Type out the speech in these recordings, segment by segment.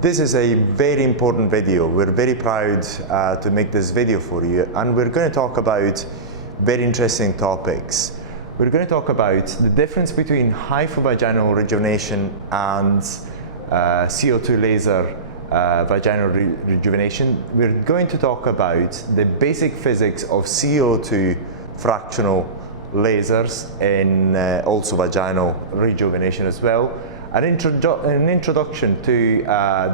This is a very important video. We're very proud to make this video for you, and we're going to talk about very interesting topics. We're going to talk about the difference between HIFU vaginal rejuvenation and CO2 laser vaginal rejuvenation. We're going to talk about the basic physics of CO2 fractional lasers in also vaginal rejuvenation as well. An introduction to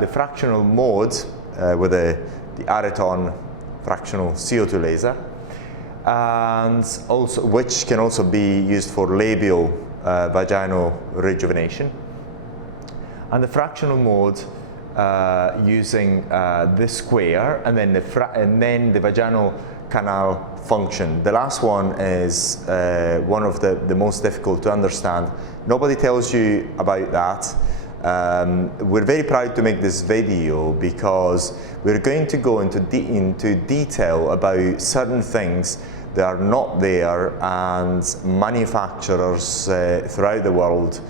the fractional mode with the Araton fractional CO2 laser, and also which can also be used for labial vaginal rejuvenation, and the fractional mode using the square and then the vaginal canal function. The last one is one of the most difficult to understand. Nobody tells you about that. We're very proud to make this video because we're going to go into detail about certain things that are not there, and manufacturers throughout the world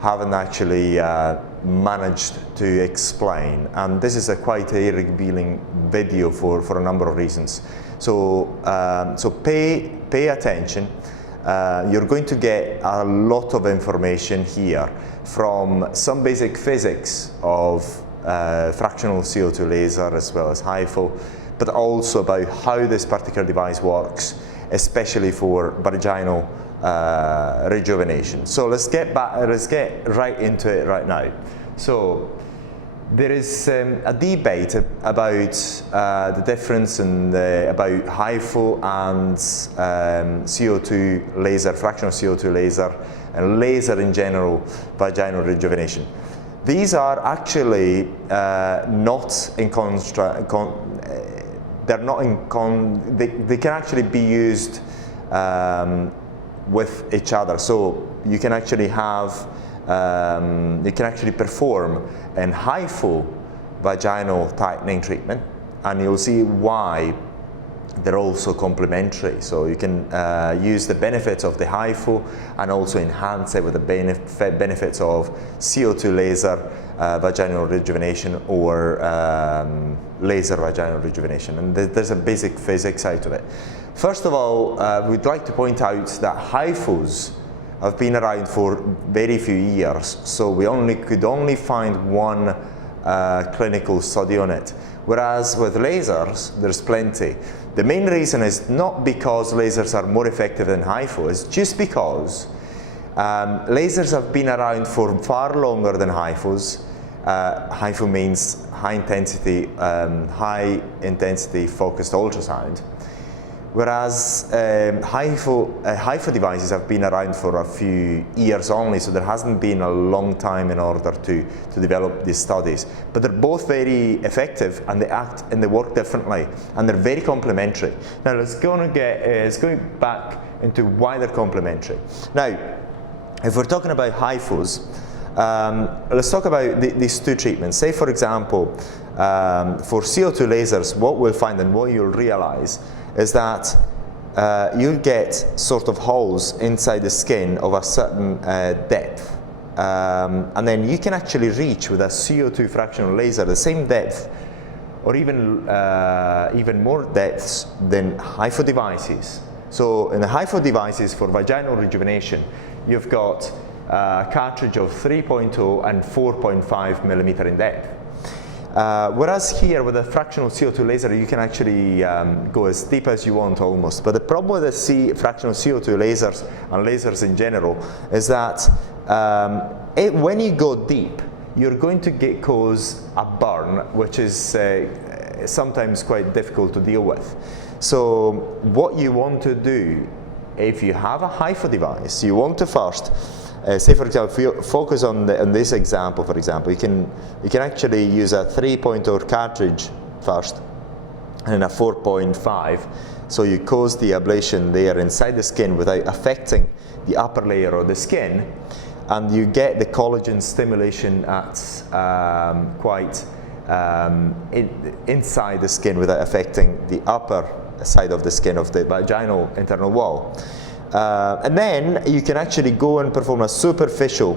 haven't actually managed to explain. And this is quite a revealing video for a number of reasons. So pay attention. You're going to get a lot of information here, from some basic physics of fractional CO2 laser as well as HIFU, but also about how this particular device works, especially for vaginal rejuvenation. So let's get right into it right now. So there is a debate about the difference about HIFU and CO2 laser, fractional CO2 laser, and laser in general, vaginal rejuvenation. These are actually not in they can actually be used with each other. So you can actually perform an HIFU vaginal tightening treatment, and you'll see why they're also complementary. So you can use the benefits of the HIFU and also enhance it with the benefits of CO2 laser vaginal rejuvenation or laser vaginal rejuvenation. And there's a basic physics side to it. First of all, we'd like to point out that HIFUs have been around for very few years, so we could only find one clinical study on it. Whereas with lasers, there's plenty. The main reason is not because lasers are more effective than HIFU, it's just because lasers have been around for far longer than HIFUs. HIFU means high intensity focused ultrasound. Whereas HIFU devices have been around for a few years only, so there hasn't been a long time in order to develop these studies. But they're both very effective, and they act and they work differently, and they're very complementary. Now let's go back into why they're complementary. Now, if we're talking about HIFUs, let's talk about these two treatments. Say, for example, for CO2 lasers, what we'll find and what you'll realize is that you'll get sort of holes inside the skin of a certain depth. And then you can actually reach with a CO2 fractional laser the same depth, or even more depths than HIFU devices. So in the HIFU devices for vaginal rejuvenation, you've got a cartridge of 3.0 and 4.5 millimeter in depth. Whereas here with a fractional CO2 laser, you can actually go as deep as you want almost. But the problem with the fractional CO2 lasers and lasers in general is that when you go deep, you're going to cause a burn, which is sometimes quite difficult to deal with. So what you want to do, if you have a HIFU device, you want to first say, for example, if you focus on this example, for example, you can actually use a 3.0 cartridge first and a 4.5. So you cause the ablation there inside the skin without affecting the upper layer of the skin, and you get the collagen stimulation at inside the skin without affecting the upper side of the skin of the vaginal internal wall. And then you can actually go and perform a superficial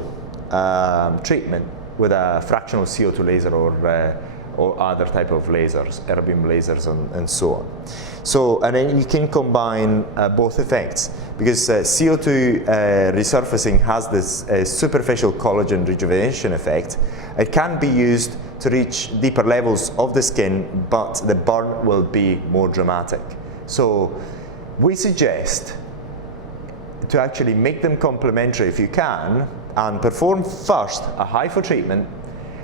treatment with a fractional CO2 laser or other type of lasers, erbium lasers and so on. So, and then you can combine both effects, because CO2 resurfacing has this superficial collagen rejuvenation effect. It can be used to reach deeper levels of the skin, but the burn will be more dramatic. So we suggest to actually make them complementary if you can, and perform first a HIFU treatment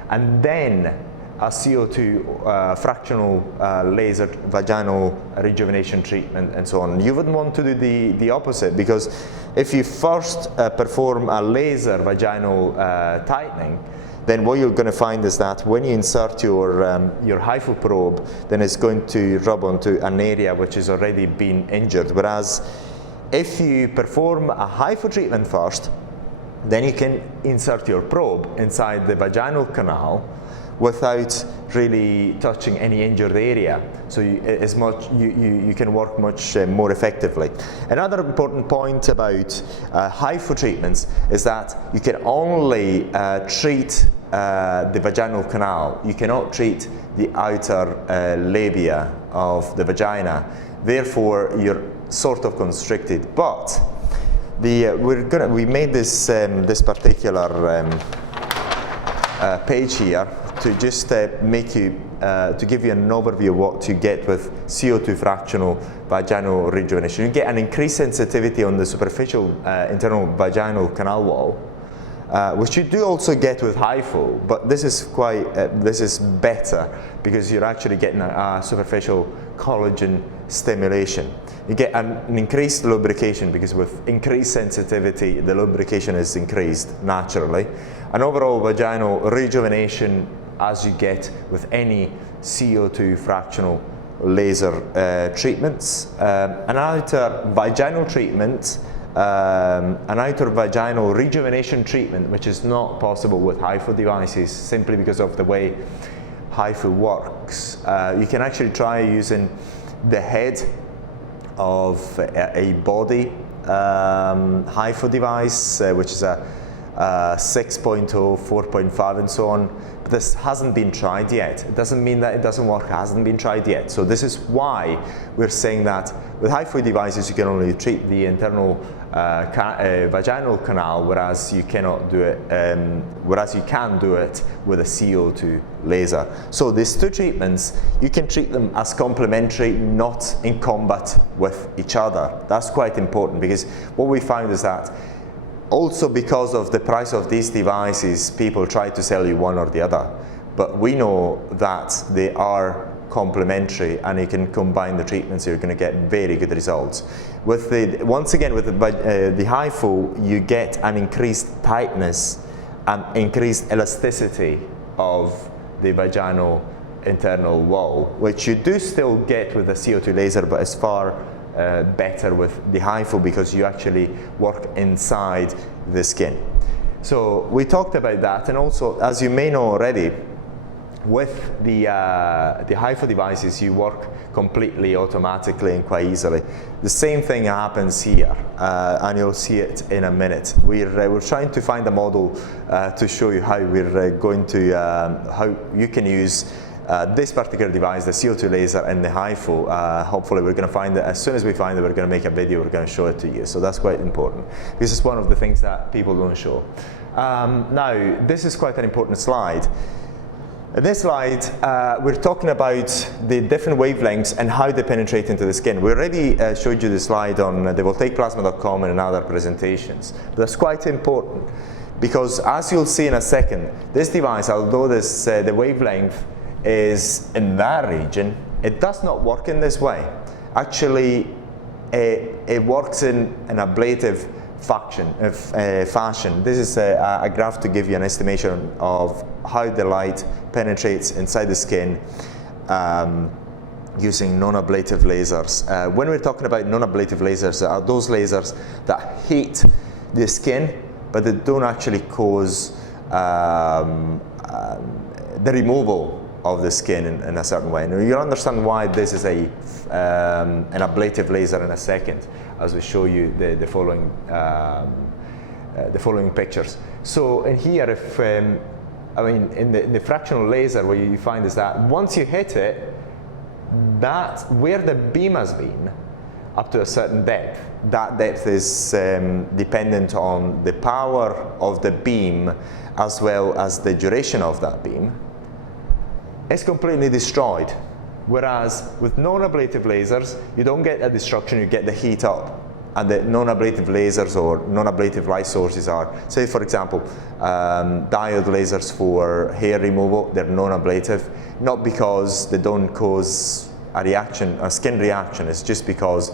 and then a CO2 fractional laser vaginal rejuvenation treatment and so on. You wouldn't want to do the opposite, because if you first perform a laser vaginal tightening, then what you're going to find is that when you insert your HIFU probe, then it's going to rub onto an area which has already been injured. Whereas if you perform a HIFU treatment first, then you can insert your probe inside the vaginal canal without really touching any injured area. So you can work much more effectively. Another important point about HIFU treatments is that you can only treat the vaginal canal. You cannot treat the outer labia of the vagina. Therefore, you're sort of constricted. But we made this this particular page here to just make you to give you an overview of what you get with CO2 fractional vaginal rejuvenation. You get an increased sensitivity on the superficial internal vaginal canal wall, which you do also get with HIFU, but this is better because you're actually getting a superficial collagen stimulation. You get an increased lubrication, because with increased sensitivity, the lubrication is increased naturally. An overall vaginal rejuvenation, as you get with any CO2 fractional laser treatments. An outer vaginal treatment, an outer vaginal rejuvenation treatment, which is not possible with HIFU devices simply because of the way HIFU works. You can actually try using the head of a body HIFU device, which is a 6.0, 4.5 and so on. But this hasn't been tried yet. It doesn't mean that it doesn't work, it hasn't been tried yet. So this is why we're saying that with HIFU devices you can only treat the internal vaginal canal, whereas you cannot do it, whereas you can do it with a CO2 laser. So these two treatments, you can treat them as complementary, not in combat with each other. That's quite important, because what we found is that also because of the price of these devices, people try to sell you one or the other. But we know that they are complementary and you can combine the treatments, you're going to get very good results. With once again, with the HIFU, you get an increased tightness and increased elasticity of the vaginal internal wall, which you do still get with the CO2 laser, but it's far better with the HIFU because you actually work inside the skin. So we talked about that, and also, as you may know already, with the HIFU devices you work completely automatically and quite easily. The same thing happens here, and you'll see it in a minute. We're trying to find a model to show you how we're going to how you can use this particular device, the CO2 laser and the HIFU. Hopefully we're going to find it. As soon as we find it, we're going to make a video, we're going to show it to you. So that's quite important. This is one of the things that people don't show. Now, this is quite an important slide. In this slide, we're talking about the different wavelengths and how they penetrate into the skin. We already showed you the slide on thevoltaicplasma.com and in other presentations. But that's quite important because, as you'll see in a second, this device, although the wavelength is in that region, it does not work in this way. Actually, it works in an ablative fashion. This is a graph to give you an estimation of how the light penetrates inside the skin using non-ablative lasers. When we're talking about non-ablative lasers, are those lasers that heat the skin, but they don't actually cause the removal of the skin in a certain way. Now, you'll understand why this is an ablative laser in a second, as we show you the following pictures. So in here, I mean, in the fractional laser, what you find is that once you hit it, that where the beam has been, up to a certain depth, that depth is dependent on the power of the beam as well as the duration of that beam. It's completely destroyed. Whereas with non-ablative lasers, you don't get a destruction, you get the heat up. And the non-ablative lasers or non-ablative light sources are, say for example, diode lasers for hair removal, they're non-ablative, not because they don't cause a reaction, a skin reaction, it's just because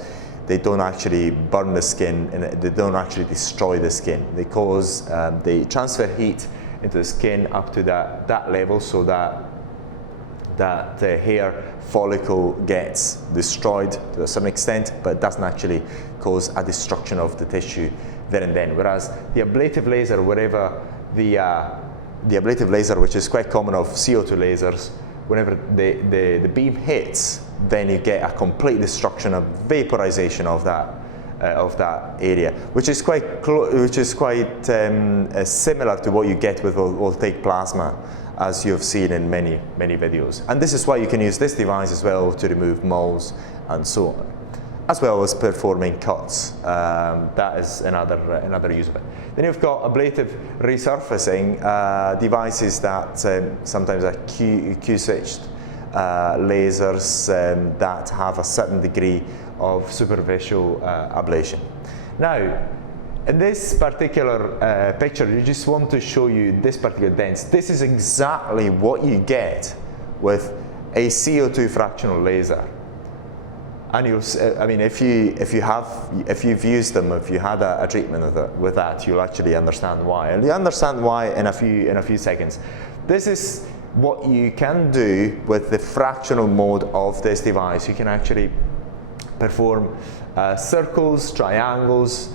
they don't actually burn the skin and they don't actually destroy the skin. They cause, they transfer heat into the skin up to that level so that the hair follicle gets destroyed to a certain extent, but it doesn't actually cause a destruction of the tissue there and then. Whereas the ablative laser, wherever the ablative laser, which is quite common of CO2 lasers, whenever the beam hits, then you get a complete destruction, a vaporization of that area, which is quite similar to what you get with voltaic plasma, as you've seen in many videos. And this is why you can use this device as well to remove moles and so on, as well as performing cuts. That is another use of it. Then you've got ablative resurfacing devices that sometimes are Q-switched lasers that have a certain degree of superficial ablation. Now, in this particular picture, you just want to show you this particular dents. This is exactly what you get with a CO2 fractional laser. And I mean, if you've used them, if you had a treatment with that, you'll actually understand why. And you understand why in a few seconds. This is what you can do with the fractional mode of this device. You can actually perform circles, triangles,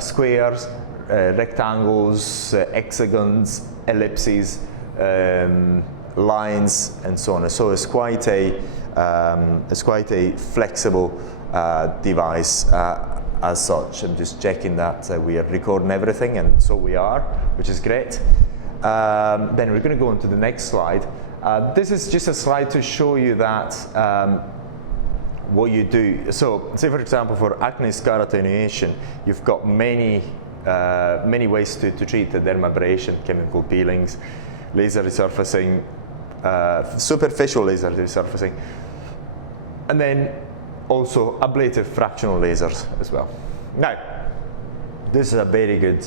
squares, rectangles, hexagons, ellipses, lines, and so on. So it's quite a flexible device as such. I'm just checking that we are recording everything, and so we are, which is great. Then we're going to go on to the next slide. This is just a slide to show you that what you do. So, say for example, for acne scar attenuation, you've got many ways to treat the dermabrasion, chemical peelings, laser resurfacing, superficial laser resurfacing, and then also ablative fractional lasers as well. Now, this is a very good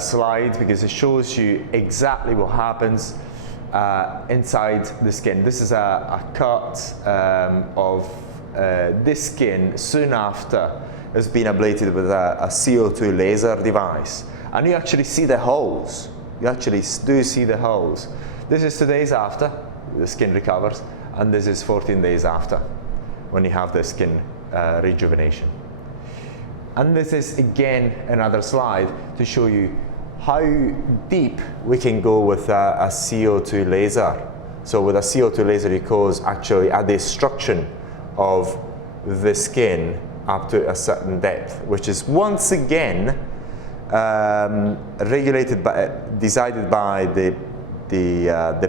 slide because it shows you exactly what happens inside the skin. This is a cut of this skin soon after it's been ablated with a CO2 laser device, and you actually see the holes. You actually do see the holes. This is 2 days after the skin recovers, and this is 14 days after when you have the skin rejuvenation. And this is again another slide to show you how deep we can go with a CO2 laser. So with a CO2 laser, it causes actually a destruction of the skin up to a certain depth, which is once again decided by the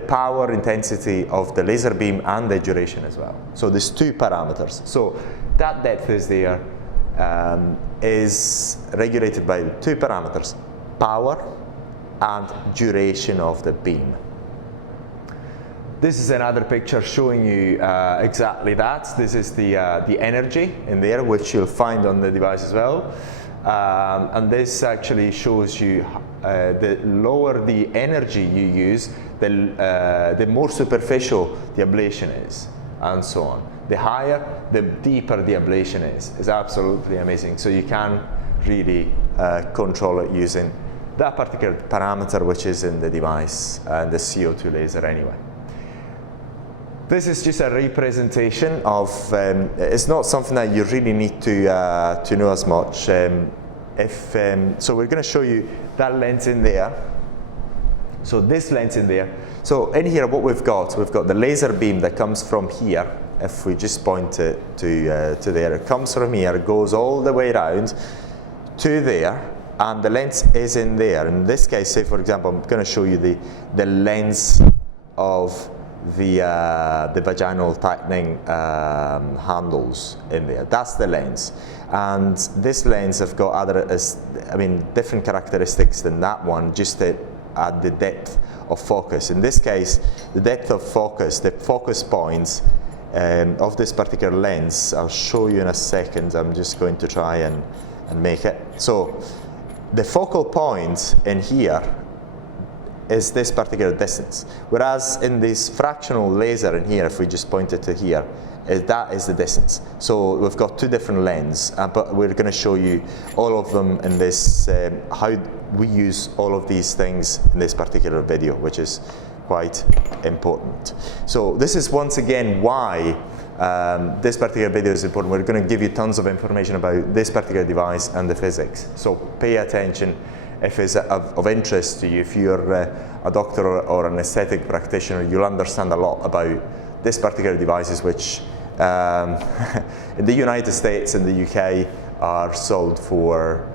power intensity of the laser beam and the duration as well. So there's two parameters. So that depth is there, is regulated by two parameters: power and duration of the beam. This is another picture showing you exactly that. This is the energy in there, which you'll find on the device as well. And this actually shows you the lower the energy you use, the more superficial the ablation is, and so on. The higher, the deeper the ablation is. It's absolutely amazing. So you can really control it using that particular parameter which is in the device and the CO2 laser anyway. This is just a representation of, it's not something that you really need to know as much. So we're going to show you that lens in there. So this lens in there. So in here what we've got the laser beam that comes from here. If we just point it to there, it comes from here, goes all the way around to there, and the lens is in there. In this case, say for example, I'm going to show you the lens of the vaginal tightening handles in there. That's the lens, and this lens have got other, different characteristics than that one, just at the depth of focus. In this case, the depth of focus, the focus points of this particular lens, I'll show you in a second. I'm just going to try and make it. So the focal point in here is this particular distance, whereas in this fractional laser in here, if we just point it to here, that is the distance. So we've got two different lenses, but we're going to show you all of them in this, how we use all of these things in this particular video, which is quite important. So this is once again why this particular video is important. We're going to give you tons of information about this particular device and the physics. So pay attention if it's of interest to you. If you're a doctor or an aesthetic practitioner, you'll understand a lot about this particular devices, which in the United States and the UK are sold for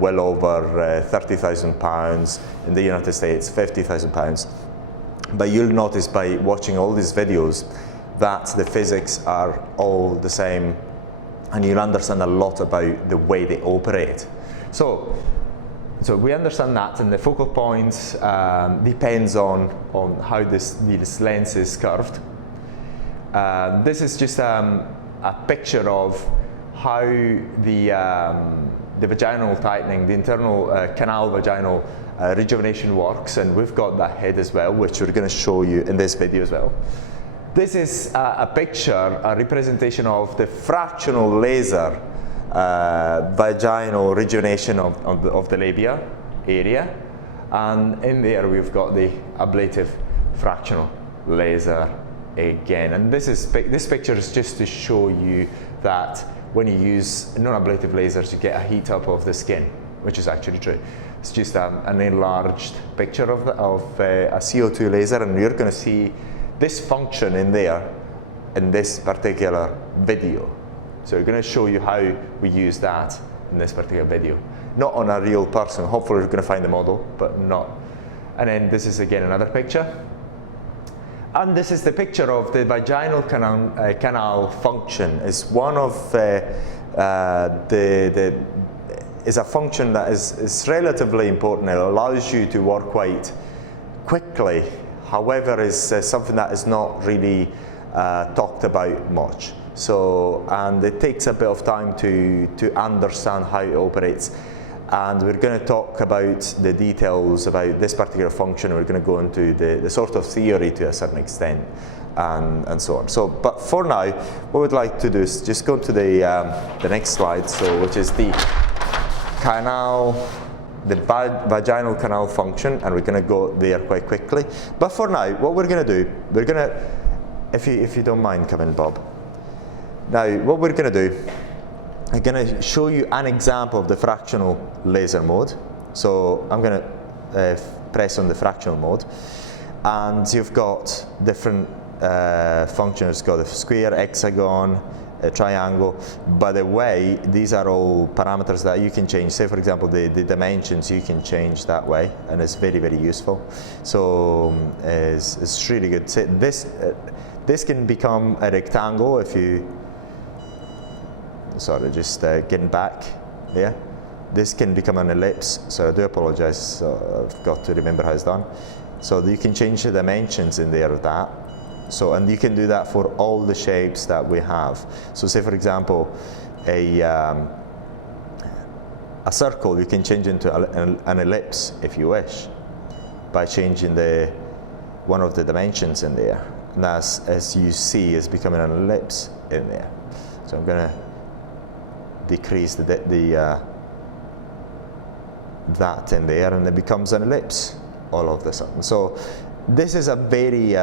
well over £30,000. In the United States, £50,000. But you'll notice by watching all these videos that the physics are all the same, and you'll understand a lot about the way they operate. So we understand that, and the focal points depends on how this lens is curved. This is just a picture of how the vaginal tightening, the internal canal vaginal rejuvenation works, and we've got that head as well, which we're going to show you in this video as well. This is a picture, a representation of the fractional laser vaginal rejuvenation of the labia area, and in there we've got the ablative fractional laser again. And this picture is just to show you that when you use non-ablative lasers, you get a heat up of the skin, which is actually true. It's just an enlarged picture of a CO2 laser, and you're going to see this function in there in this particular video. So we're going to show you how we use that in this particular video. Not on a real person. Hopefully we're going to find the model, but not. And then this is again another picture. And this is the picture of the vaginal canal function. It's one of is a function that is relatively important. It allows you to work quite quickly. However, is something that is not really talked about much. So, and it takes a bit of time to understand how it operates. And we're going to talk about the details about this particular function. We're going to go into the sort of theory to a certain extent, and so on. So, but for now, what we'd like to do is just go to the next slide. So, which is the canal, the vaginal canal function, and we're going to go there quite quickly. But for now, what we're going to do, we're going to, if you don't mind, come in, Bob. Now, what we're going to do, I'm going to show you an example of the fractional laser mode. So I'm going to press on the fractional mode, and you've got different functions. You've got a square, hexagon, a triangle. By the way, these are all parameters that you can change. Say for example, the dimensions you can change that way, and it's very, very useful. So it's really good. So this can become a rectangle if you, sorry, just getting back there. This can become an ellipse, so I do apologize, so I've got to remember how it's done. So you can change the dimensions in there of that. So, and you can do that for all the shapes that we have. So say for example, a circle, you can change into an ellipse if you wish, by changing one of the dimensions in there. And that's, as you see, is becoming an ellipse in there. So I'm going to decrease that in there, and it becomes an ellipse all of a sudden. So this is a very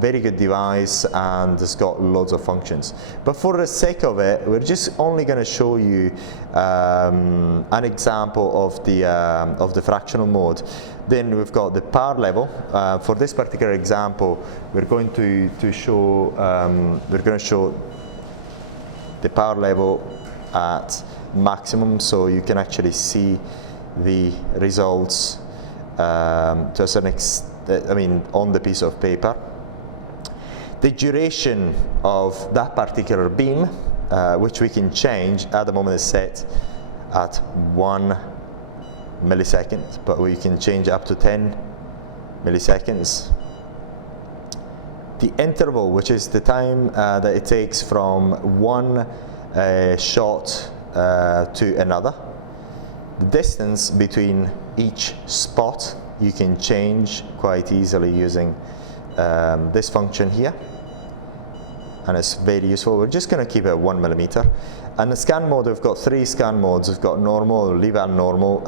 very good device, and it's got loads of functions. But for the sake of it, we're just only going to show you an example of the fractional mode. Then we've got the power level. For this particular example, we're going to show the power level at maximum, so you can actually see the results to a certain extent, I mean, on the piece of paper. The duration of that particular beam, which we can change at the moment, is set at 1 millisecond, but we can change up to 10 milliseconds. The interval, which is the time that it takes from one shot to another. The distance between each spot you can change quite easily using this function here, and it's very useful. We're just going to keep it at 1 millimeter. And the scan mode, we've got 3 scan modes. We've got normal, Labial normal.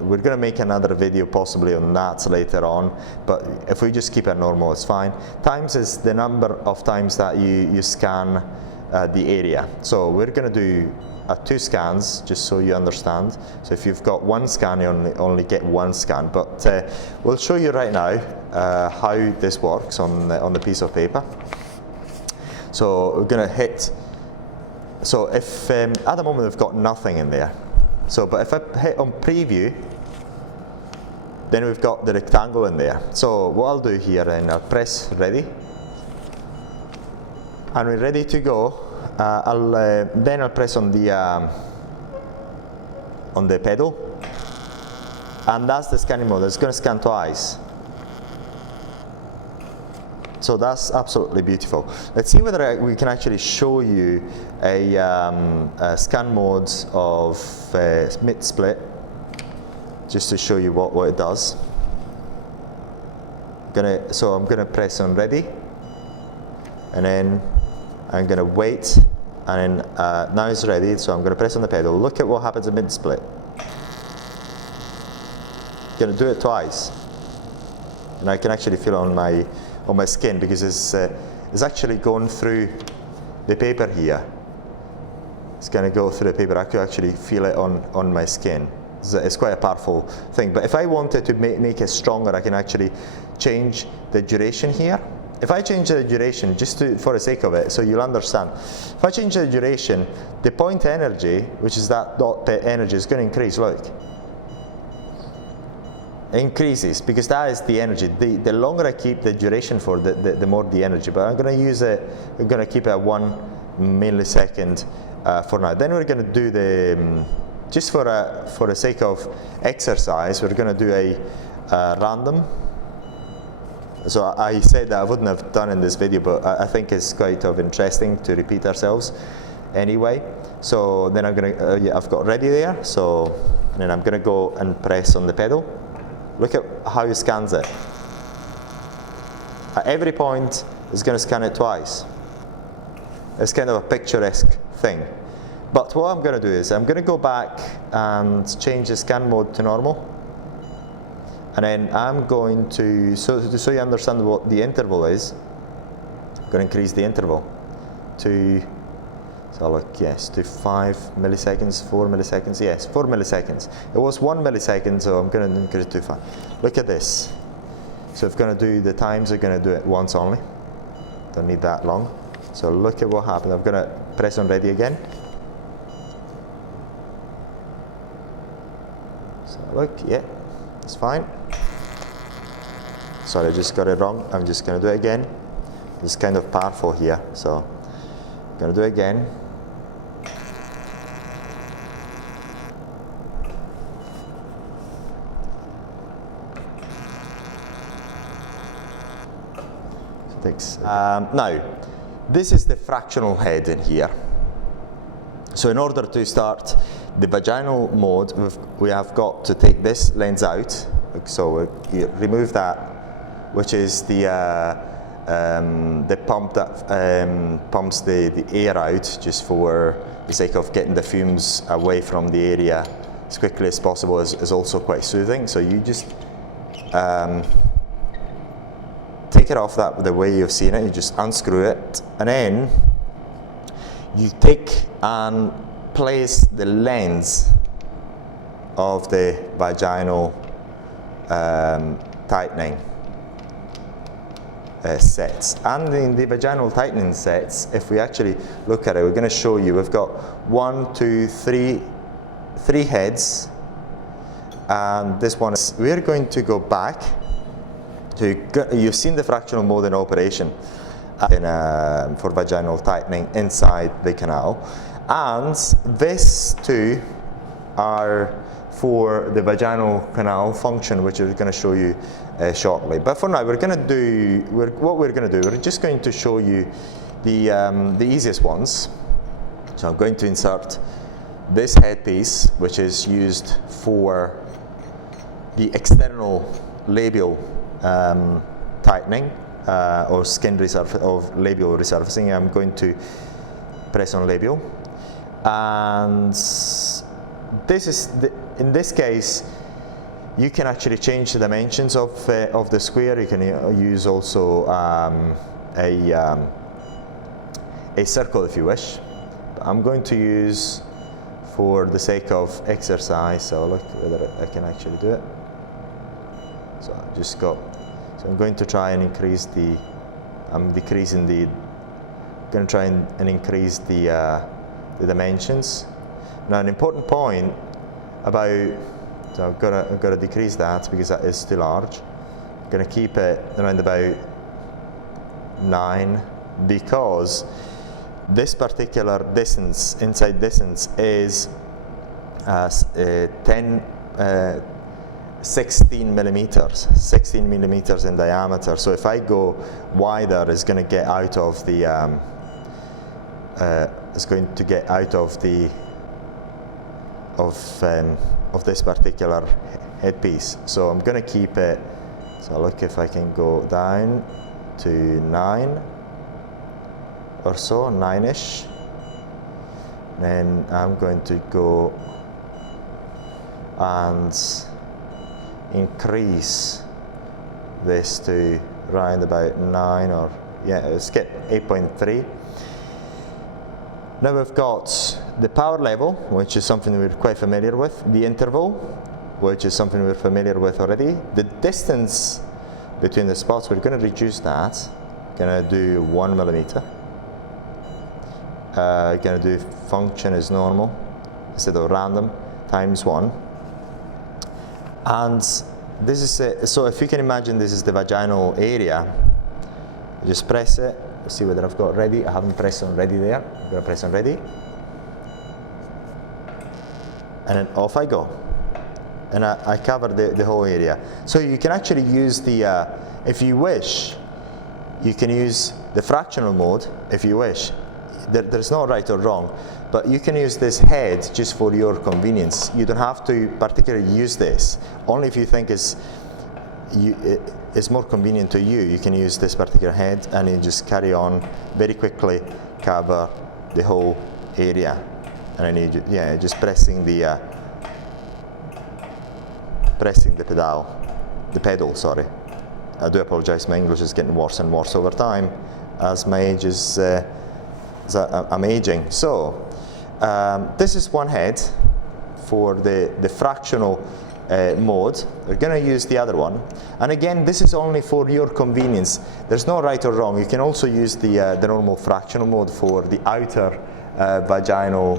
We're going to make another video possibly on that later on, but if we just keep it normal, it's fine. Times is the number of times that you scan the area. So we're going to do 2 scans, just so you understand. So if you've got 1 scan, you only get 1 scan. But we'll show you right now how this works on the piece of paper. So we're going to hit. So if at the moment we've got nothing in there. So, but if I hit on preview, then we've got the rectangle in there. So what I'll do here, then I'll press ready, and we're ready to go. Then I'll press on the pedal, and that's the scanning mode. It's going to scan twice. So that's absolutely beautiful. Let's see whether we can actually show you a scan mode of mid-split, just to show you what it does. So I'm gonna press on ready, and then I'm gonna wait, and then now it's ready. So I'm gonna press on the pedal. Look at what happens in mid-split. Gonna do it twice, and I can actually feel it on my skin, because it's actually going through the paper here. It's going to go through the paper. I can actually feel it on my skin. It's quite a powerful thing. But if I wanted to make it stronger, I can actually change the duration here. If I change the duration, just for the sake of it, so you'll understand. If I change the duration, the point energy, which is that dot energy, is going to increase. Look. Increases, because that is the energy. The longer I keep the duration for, the more the energy. But I'm going to use it. I'm going to keep it at 1 millisecond for now. Then we're going to do the just for the sake of exercise. We're going to do a random. So I said that I wouldn't have done in this video, but I think it's quite interesting to repeat ourselves anyway. So then I'm going to I've got ready there. So and then I'm going to go and press on the pedal. Look at how he scans it. At every point, he's going to scan it twice. It's kind of a picturesque thing. But what I'm going to do is, I'm going to go back and change the scan mode to normal. And then I'm going to, so you understand what the interval is, I'm going to increase the interval to, so look, yes, to 5 milliseconds, 4 milliseconds, yes, 4 milliseconds. It was 1 millisecond, so I'm going to increase it to 5. Look at this. So if I'm going to do the times, I'm going to do it once only. Don't need that long. So look at what happened. I'm going to press on ready again. So look, yeah, it's fine. Sorry, I just got it wrong. I'm just going to do it again. It's kind of powerful here, so I'm going to do it again. Now, this is the fractional head in here. So in order to start the vaginal mode, we have got to take this lens out. So we remove that, which is the pump that pumps the air out, just for the sake of getting the fumes away from the area as quickly as possible, is also quite soothing. So you just take it off the way you've seen it. You just unscrew it, and then you take and place the lens of the vaginal tightening sets. And in the vaginal tightening sets, if we actually look at it, we're going to show you, we've got 1, 2, 3 heads, and this one is, we're going to go back to, you've seen the fractional mode in operation for vaginal tightening inside the canal, and these two are for the vaginal canal function, which we're going to show you shortly. But for now, we're just going to show you the easiest ones. So I'm going to insert this headpiece, which is used for the external labial tightening or skin labial resurfacing. I'm going to press on labial, and this is in this case you can actually change the dimensions of the square. You can use also a circle if you wish. But I'm going to use, for the sake of exercise, so look whether I can actually do it. So I've just got, so I'm going to try and increase the, I'm going to try and increase the dimensions. Now an important point about, so I've got to decrease that because that is too large. I'm going to keep it around about 9, because this particular distance, inside distance, is 16 millimeters in diameter. So if I go wider, it's going to get out of the of this particular headpiece. So I'm going to keep it, so look if I can go down to 9 or so, 9-ish. Then I'm going to go and increase this to around about 9, or yeah, let's get 8.3. Now we've got the power level, which is something we're quite familiar with, the interval, which is something we're familiar with already, the distance between the spots, we're going to reduce that, going to do 1 millimeter. Going to do function as normal instead of random, times 1. And this is so if you can imagine, this is the vaginal area. Just press it. Let's see whether I've got ready. I haven't pressed on ready there. I'm going to press on ready, and then off I go, and I cover the whole area. So you can actually use the if you wish, you can use the fractional mode if you wish. There's no right or wrong, but you can use this head just for your convenience. You don't have to particularly use this. Only if you think it's more convenient to you, you can use this particular head, and you just carry on very quickly, cover the whole area, and then you just pressing the pedal. Sorry, I do apologize. My English is getting worse and worse over time as my age is. I'm aging. So this is one head for the fractional mode. We're going to use the other one, and again, this is only for your convenience. There's no right or wrong. You can also use the normal fractional mode for the outer vaginal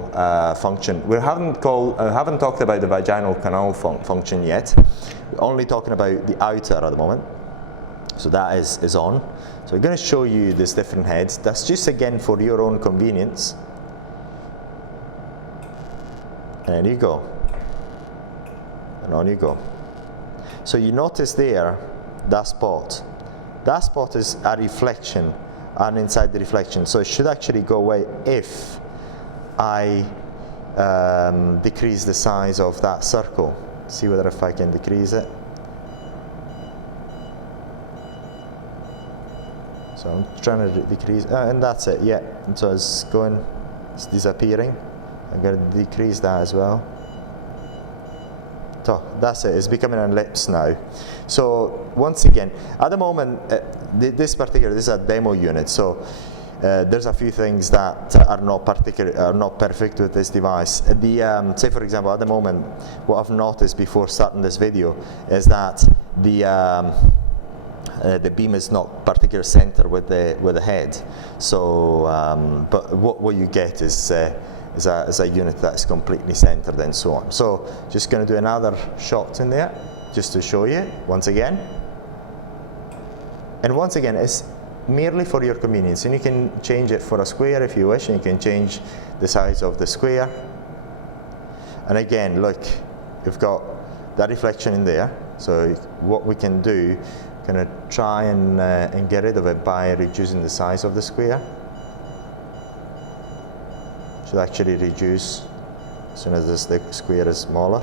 function. We haven't talked about the vaginal canal function yet. We're only talking about the outer at the moment. So that is on. So I'm going to show you these different heads. That's just again for your own convenience. And you go. And on you go. So you notice there, that spot. That spot is a reflection, and inside the reflection. So it should actually go away if I decrease the size of that circle. See whether if I can decrease it. So I'm trying to decrease, and that's it, yeah. And so it's going, it's disappearing. I'm going to decrease that as well. So that's it, it's becoming an ellipse now. So once again, at the moment, this is a demo unit, so there's a few things that are not perfect with this device. Say for example, at the moment, what I've noticed before starting this video is that the beam is not particularly centered with the head. So, but what you get is a unit that's completely centered and so on. So, just going to do another shot in there, just to show you once again. And once again, it's merely for your convenience, and you can change it for a square if you wish, and you can change the size of the square. And again, look, you've got that reflection in there. So what we can do, gonna try and get rid of it by reducing the size of the square. Should actually reduce as soon as the square is smaller.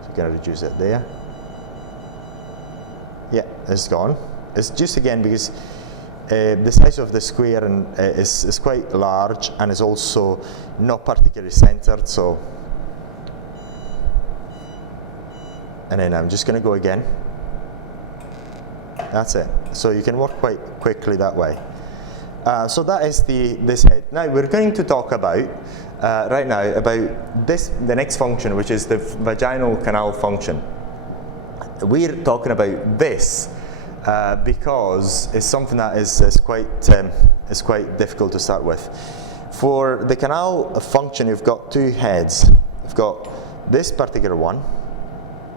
So we're gonna reduce it there. Yeah, it's gone. It's just again because the size of the square is quite large and is also not particularly centered. So, and then I'm just going to go again. That's it. So you can work quite quickly that way. So that is this head. Now we're going to talk about right now about the next function, which is the vaginal canal function. We're talking about this because it's something that is quite difficult to start with. For the canal function, you've got two heads. You've got this particular one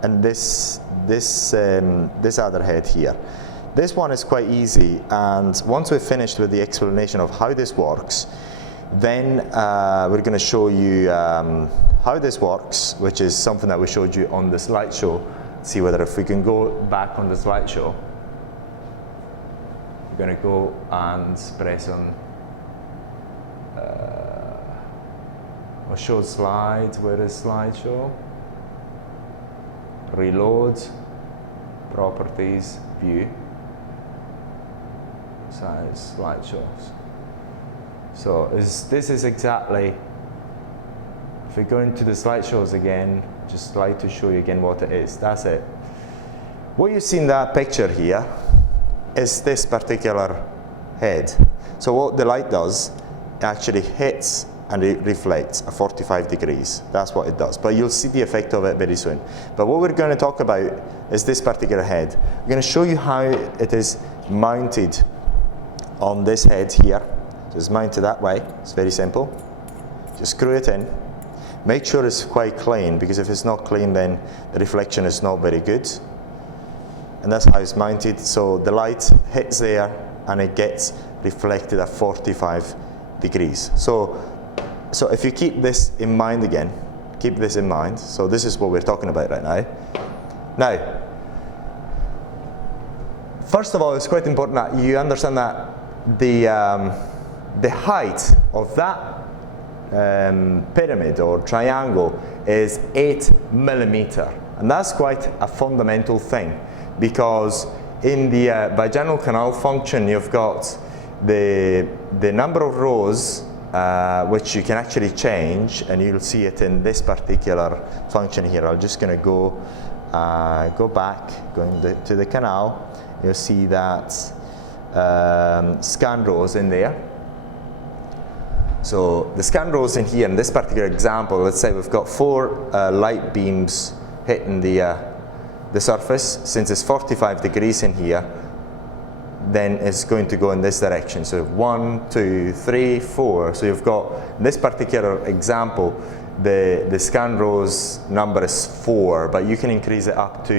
and this other head here. This one is quite easy, and once we've finished with the explanation of how this works, then we're going to show you how this works, which is something that we showed you on the slideshow. See whether if we can go back on the slideshow. We're going to go and press on or show slide. Where is slideshow? Reload, properties, view, size, slideshows. So this is exactly, if we go into the slideshows again, just like to show you again what it is. That's it. What you see in that picture here is this particular head. So what the light does, it actually hits and it reflects at 45 degrees. That's what it does. But you'll see the effect of it very soon. But what we're going to talk about is this particular head. I'm going to show you how it is mounted on this head here. So it's mounted that way. It's very simple. Just screw it in. Make sure it's quite clean, because if it's not clean, then the reflection is not very good. And that's how it's mounted. So the light hits there and it gets reflected at 45 degrees. So if you keep this in mind again, keep this in mind. So this is what we're talking about right now. Now, first of all, it's quite important that you understand that the height of that pyramid or triangle is 8 millimeter, and that's quite a fundamental thing, because in the vaginal canal function you've got the number of rows which you can actually change, and you'll see it in this particular function here. I'm just going to go back, going to the canal. You'll see that scan rows in there. So the scan rows in here, in this particular example, let's say we've got 4 light beams hitting the surface. Since it's 45 degrees in here, then it's going to go in this direction. So 1, 2, 3, 4. So you've got, in this particular example, the scan rows number is 4, but you can increase it up to,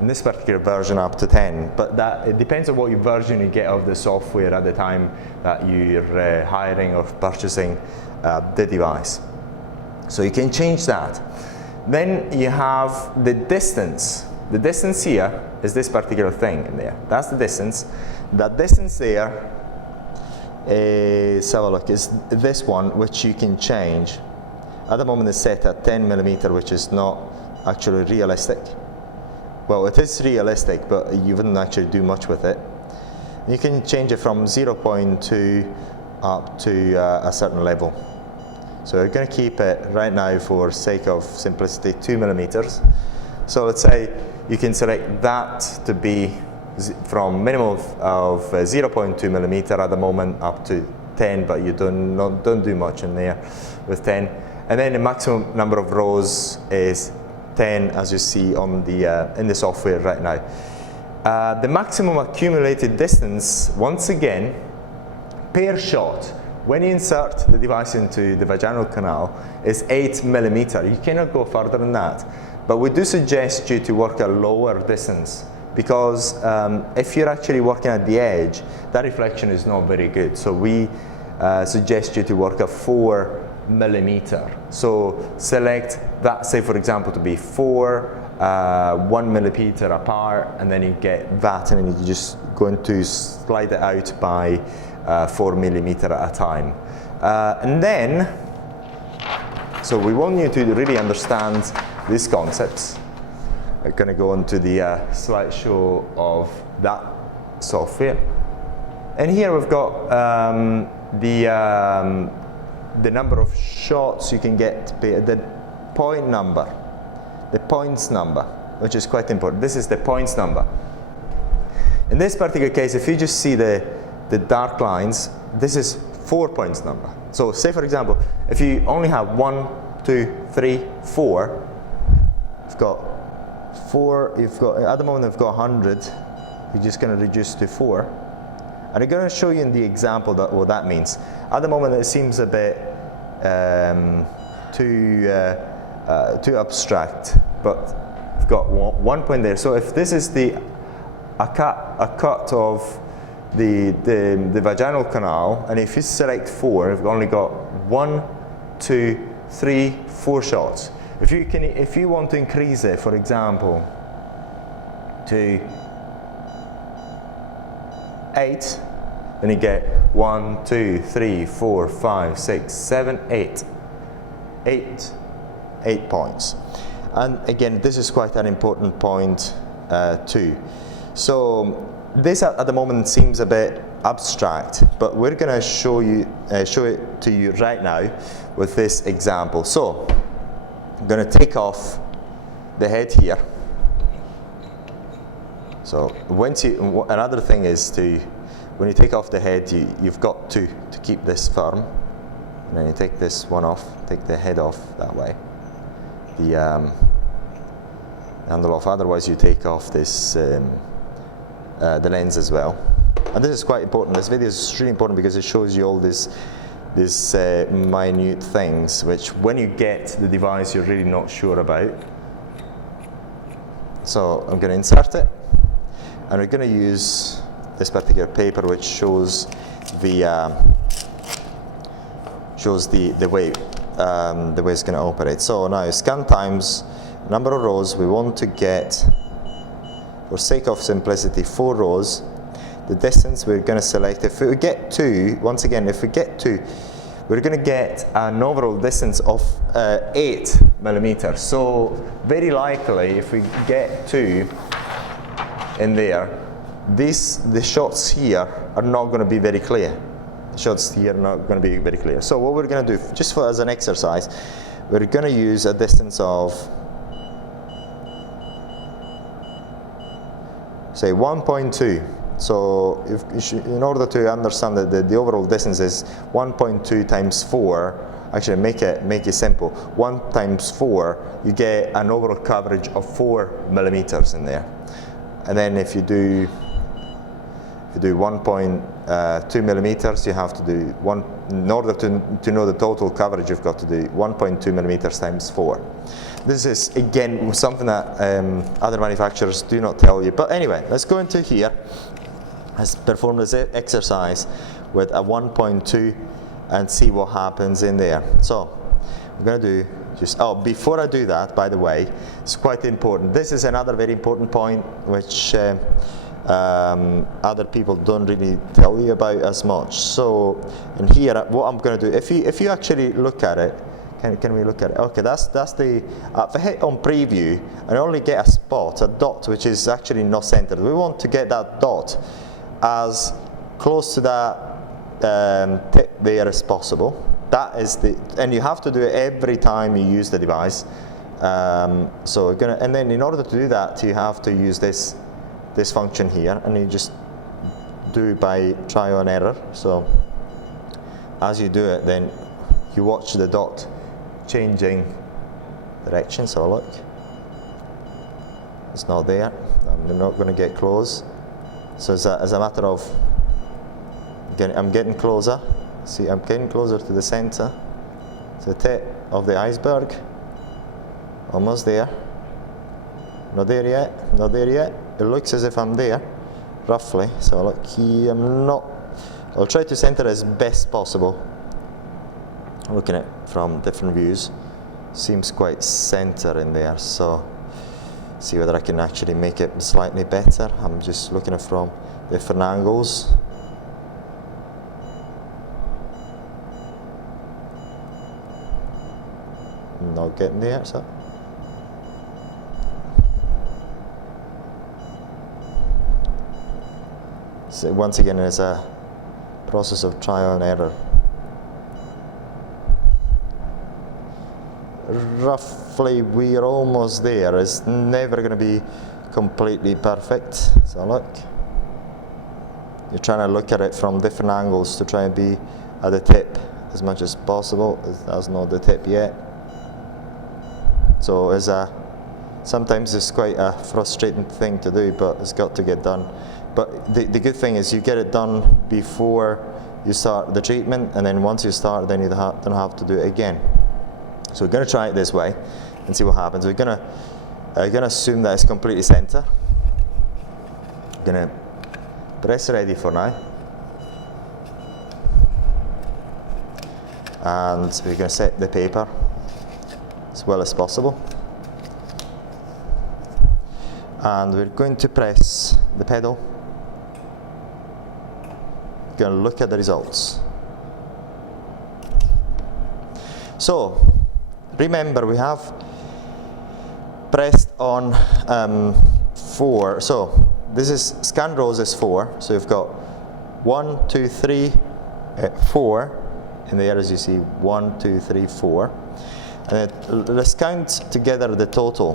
in this particular version, up to 10. But it depends on what version you get of the software at the time that you're hiring or purchasing the device. So you can change that. Then you have the distance. The distance here is this particular thing in there. That's the distance. That distance there is, have a look, is this one, which you can change. At the moment it's set at 10 millimeter, which is not actually realistic. Well, it is realistic, but you wouldn't actually do much with it. You can change it from 0.2 up to a certain level. So we're going to keep it right now, for sake of simplicity, 2 millimeters. So let's say you can select that to be from minimum of 0.2 millimeter at the moment up to 10, but you don't do much in there with 10. And then the maximum number of rows is 10 as you see on the in the software right now. The maximum accumulated distance, once again, per shot, when you insert the device into the vaginal canal, is 8 millimeter. You cannot go further than that. But we do suggest you to work a lower distance, because if you're actually working at the edge, that reflection is not very good. So we suggest you to work a 4 millimeter. So select that, say for example, to be 4, 1 millimeter apart, and then you get that, and then you're just going to slide it out by 4 millimeter at a time. And then, so we want you to really understand these concepts. I'm going to go into the slideshow of that software. And here we've got the number of shots you can get, the point number, the points number, which is quite important. This is the points number. In this particular case, if you just see the dark lines, this is 4 points number. So say for example, if you only have 1, 2, 3, 4, you've got 4, at the moment I've got 100, you're just going to reduce to 4. And I'm going to show you in the example what that means. At the moment it seems a bit too abstract, but I've got 1 point there. So if this is a cut of the vaginal canal, and if you select 4, you've only got 1, 2, 3, 4 shots. If you want to increase it, for example, to 8, then you get 1, 2, 3, 4, 5, 6, 7, 8. 8 points. And again, this is quite an important point too. So this at the moment seems a bit abstract, but we're going to show it to you right now with this example. So I'm going to take off the head here. So another thing is when you take off the head, you've got to keep this firm, and then you take this one off, take the head off that way, the handle off. Otherwise, you take off this the lens as well. And this is quite important. This video is really important because it shows you all these minute things, which when you get the device, you're really not sure about. So I'm going to insert it, and we're going to use this particular paper, which shows the way it's going to operate. So now scan times number of rows. We want to get, for sake of simplicity, 4 rows. The distance we're going to select, if we get 2, once again, if we get 2, we're going to get an overall distance of 8 millimeters. So very likely, if we get 2 in there, the shots here are not going to be very clear. The shots here are not going to be very clear. So what we're going to do, just as an exercise, we're going to use a distance of, say, 1.2. So in order to understand that the overall distance is 1.2 times 4, actually make it simple. 1 times 4, you get an overall coverage of 4 millimeters in there. And then if you do 1.2 millimeters, you have to do in order to know the total coverage, you've got to do 1.2 millimeters times 4. This is again something that other manufacturers do not tell you. But anyway, let's go into here. Let's perform this exercise with a 1.2 and see what happens in there. So I'm going to do before I do that, by the way, it's quite important. This is another very important point which other people don't really tell you about as much. So in here, what I'm going to do, if you actually look at it, can we look at it? Okay, that's the, if I hit on preview, I only get a spot, a dot, which is actually not centered. We want to get that dot as close to that tip there as possible. That is and you have to do it every time you use the device. So we're gonna, and then in order to do that, you have to use this function here, and you just do it by trial and error. So as you do it, then you watch the dot changing direction. So look, It's not there. I'm not going to get close. So as a matter of, I'm getting closer. See, I'm getting closer to the center, to the tip of the iceberg. Almost there. Not there yet. Not there yet. It looks as if I'm there, roughly. So look here. I'm not. I'll try to center as best possible. Looking at it from different views, seems quite center in there. So see whether I can actually make it slightly better. I'm just looking at it from different angles. Not getting there, so. So once again, it's a process of trial and error. Roughly, we're almost there. It's never going to be completely perfect. So look, you're trying to look at it from different angles to try and be at the tip as much as possible. That's not the tip yet. So sometimes it's quite a frustrating thing to do, but it's got to get done. But the good thing is you get it done before you start the treatment, and then once you start, then you don't have to do it again. So we're going to try it this way and see what happens. We're going to assume that it's completely center. I'm going to press ready for now. And we're going to set the paper as well as possible. And we're going to press the pedal. We're going to look at the results. So, remember, we have pressed on 4. So this is scan rows is 4. So you've got 1, 2, 3, 4 in there, as you see. 1, 2, 3, 4. And let's count together the total.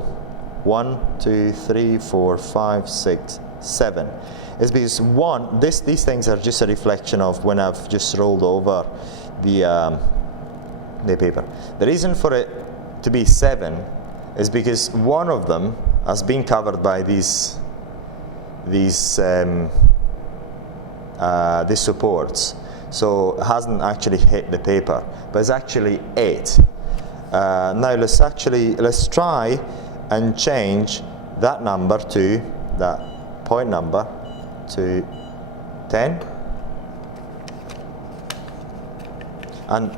1, 2, 3, 4, 5, 6, 7. It's because these things are just a reflection of when I've just rolled over the paper. The reason for it to be 7 is because one of them has been covered by these supports, so it hasn't actually hit the paper, but it's actually 8. Now let's try and change that number to that point number to 10, and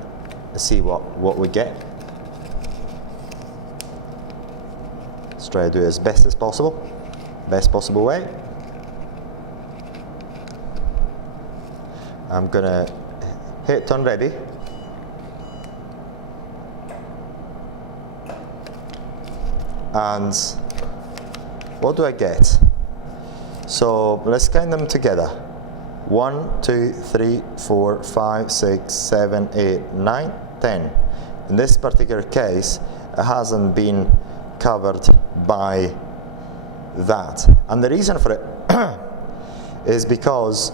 see what we get. Let's try to do it as best as possible, best possible way. I'm gonna hit turn ready. And what do I get? So let's count them together. 1, 2, 3, 4, 5, 6, 7, 8, 9, 10. In this particular case, it hasn't been covered by that. And the reason for it is because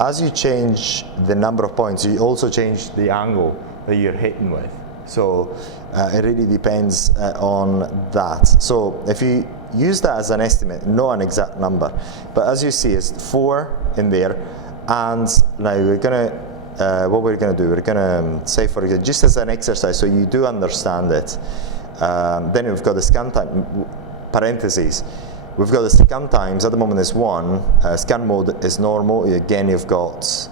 as you change the number of points, you also change the angle that you're hitting with. So it really depends on that. So if you use that as an estimate, not an exact number, but as you see, it's 4 in there. And now we're gonna, what we're gonna do, we're gonna say, for example, just as an exercise, so you do understand it. Then we've got the scan time, parentheses. We've got the scan times, at the moment is 1, scan mode is normal, again you've got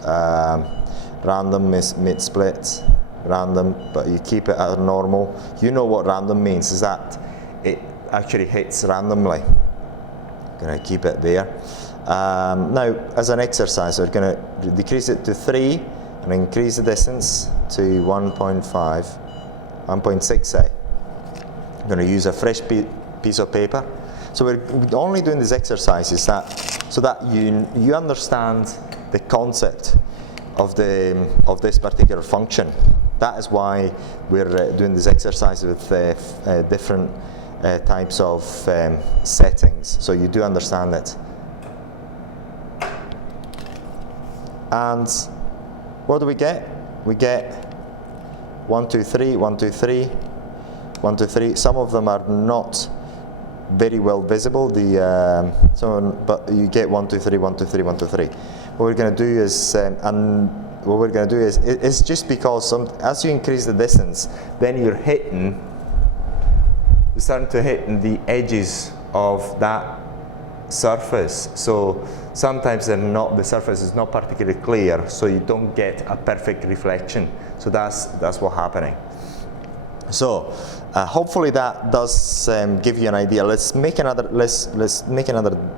random is mid-split, random, but you keep it at normal. You know what random means, is that it actually hits randomly. Gonna keep it there. Now, as an exercise, we're gonna decrease it to 3 and increase the distance to 1.5, 1.6 say. I'm gonna use a fresh piece of paper. So we're only doing this exercise so that you understand the concept of this particular function. That is why we're doing this exercise with different types of settings, so you do understand it. And what do we get? We get 1, 2, 3, 1, 2, 3, 1, 2, 3. Some of them are not very well visible. But you get 1, 2, 3, 1, 2, 3, 1, 2, 3. What we're going to do is, it's just because as you increase the distance, then you're starting to hit the edges of that surface. So sometimes the surface is not particularly clear, so you don't get a perfect reflection. So that's what's happening. So hopefully that does give you an idea. Let's make another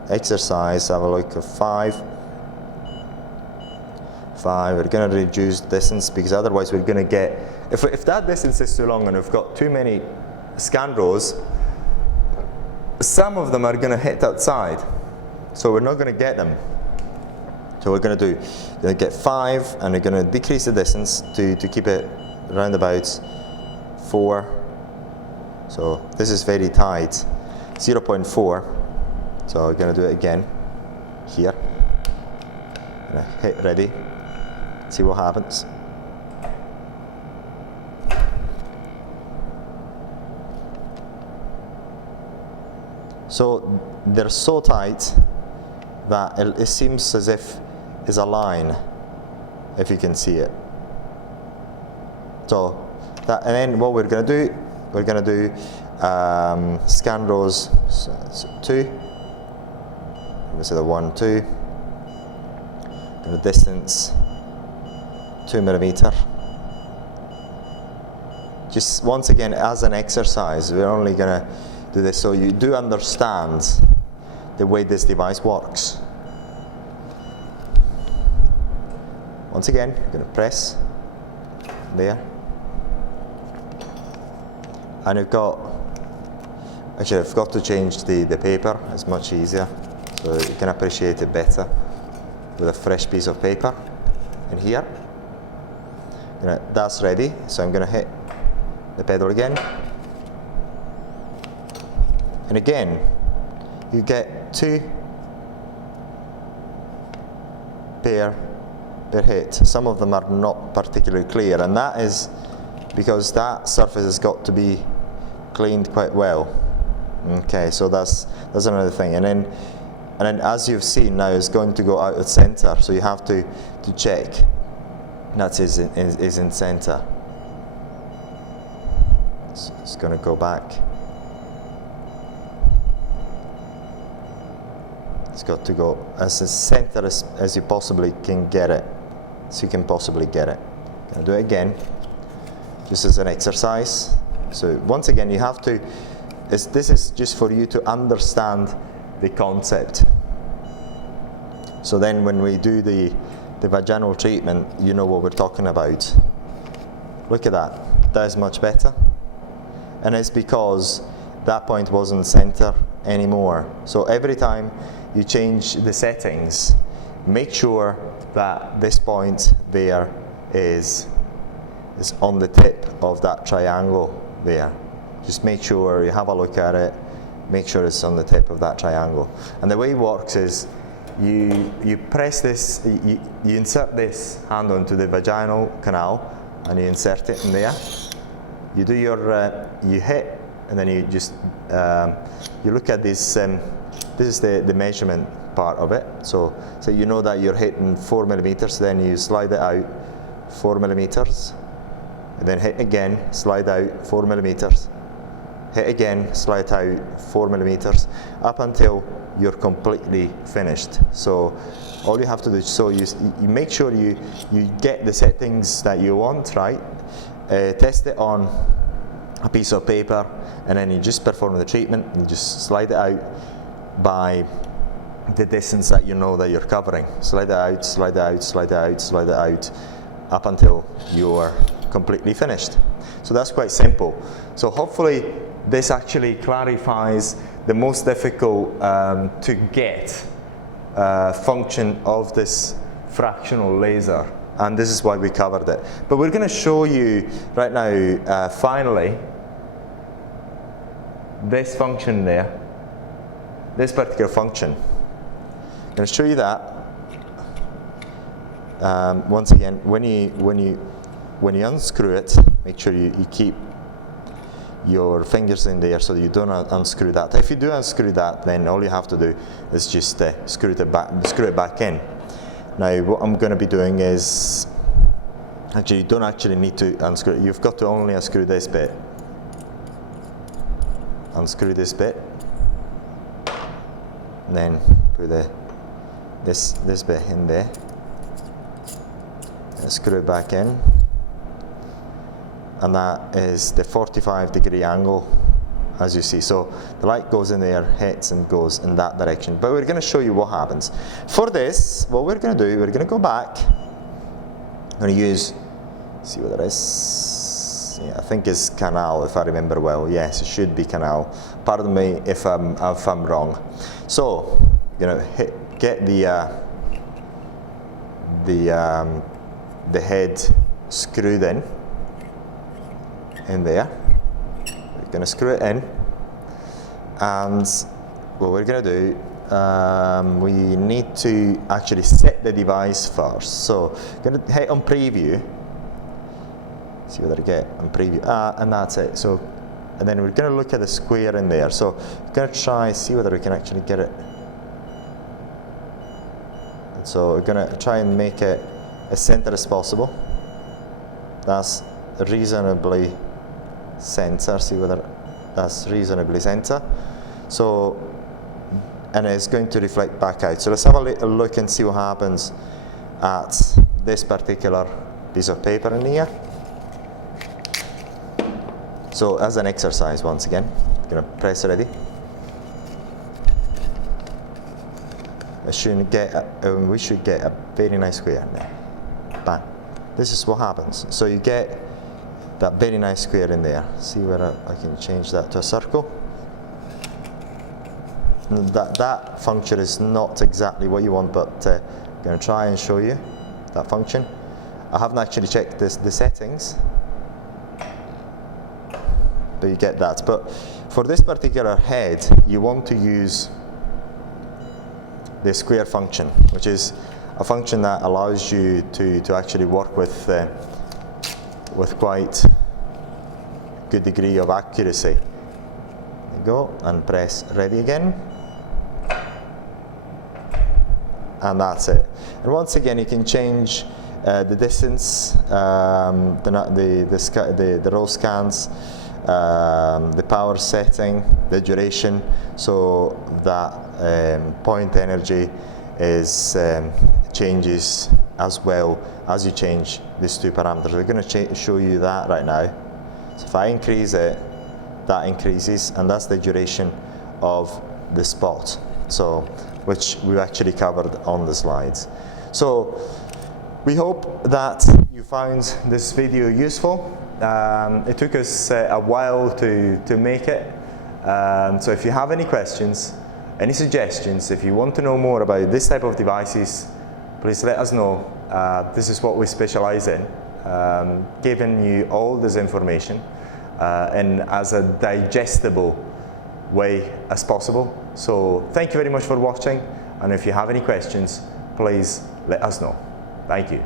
exercise. Have a look at 5. We're going to reduce distance, because otherwise we're going to get, if that distance is too long and we've got too many scan rows, some of them are going to hit outside, so we're not going to get them. So we're going to get 5, and we're going to decrease the distance to keep it around about 4. So this is very tight, 0.4. So we're going to do it again here. Hit ready. See what happens. So they're so tight that it seems as if it's a line, if you can see it. So that, and then what we're going to do, scan rows 2. So the 1, 2. And the distance 2 millimeter. Just once again, as an exercise, we're only going to do this so you do understand the way this device works. Once again, you're going to press there, and you've got, actually I've got to change the paper. It's much easier, so you can appreciate it better with a fresh piece of paper in here. That's ready, so I'm going to hit the pedal again, and again you get 2 per hit. Some of them are not particularly clear, and that is because that surface has got to be cleaned quite well. Okay, so that's another thing. And then as you've seen now, it's going to go out of center, so you have to check that is in center. So it's going to go back. It's got to go as center as you possibly can get it. So you can possibly get it. Going to do it again, just as an exercise. So once again, you have to. This is just for you to understand the concept. So then, when we do the vaginal treatment, you know what we're talking about. Look at that. That is much better, and it's because that point wasn't center anymore. So every time you change the settings, make sure that this point there is on the tip of that triangle there. Just make sure you have a look at it, make sure it's on the tip of that triangle. And the way it works is you press this, you insert this hand onto the vaginal canal, and you insert it in there. You do your, you hit, and then you just, you look at this, this is the measurement part of it. So you know that you're hitting 4 millimeters, then you slide it out 4 millimeters, and then hit again, slide out 4 millimeters, hit again, slide out 4 millimeters, up until you're completely finished. So all you have to do, so you make sure you get the settings that you want, right? Test it on a piece of paper, and then you just perform the treatment, and just slide it out by the distance that you know that you're covering. Slide it out, slide it out, slide it out, slide it out, up until you're completely finished. So that's quite simple. So hopefully this actually clarifies the most difficult to get function of this fractional laser, and this is why we covered it. But we're going to show you right now, finally, this function there, this particular function. I'm going to show you that. Once again, when you unscrew it, make sure you your fingers in there so that you don't unscrew that. If you do unscrew that, then all you have to do is just screw it back in. Now what I'm going to be doing is, actually you don't actually need to unscrew it, you've got to only unscrew this bit. Unscrew this bit, and then put this bit in there, and screw it back in. And that is the 45-degree angle, as you see. So the light goes in there, hits and goes in that direction. But we're going to show you what happens. For this, what we're going to do, we're going to go back. I'm going to use, see what that is. Yeah, I think it's canal, if I remember well. Yes, it should be canal. Pardon me if I'm wrong. So, get the head screwed in there. We're going to screw it in, and what we're going to do, we need to actually set the device first. So I'm going to hit on preview, see what I get on preview, and that's it. So, and then we're going to look at the square in there. So we're going to try see whether we can actually get it. And so we're going to try and make it as centered as possible. That's reasonably center, see whether that's reasonably center. So, and it's going to reflect back out. So let's have a little look and see what happens at this particular piece of paper in here. So as an exercise, once again, I'm going to press ready. We should get a very nice square in there. Bang. This is what happens. So you get that very nice square in there. See whether I can change that to a circle. And that function is not exactly what you want, but I'm going to try and show you that function. I haven't actually checked the settings, but you get that. But for this particular head, you want to use the square function, which is a function that allows you to actually work with quite good degree of accuracy. There you go, and press ready again, and that's it. And once again, you can change the distance, the roll scans, the power setting, the duration, so that point energy is changes as well as you change these two parameters. We're going to show you that right now. So if I increase it, that increases, and that's the duration of the spot, so which we actually covered on the slides. So we hope that you found this video useful. It took us a while to make it, so if you have any questions, any suggestions, if you want to know more about this type of devices, please let us know. This is what we specialize in, giving you all this information in as a digestible way as possible. So thank you very much for watching, and if you have any questions, please let us know. Thank you.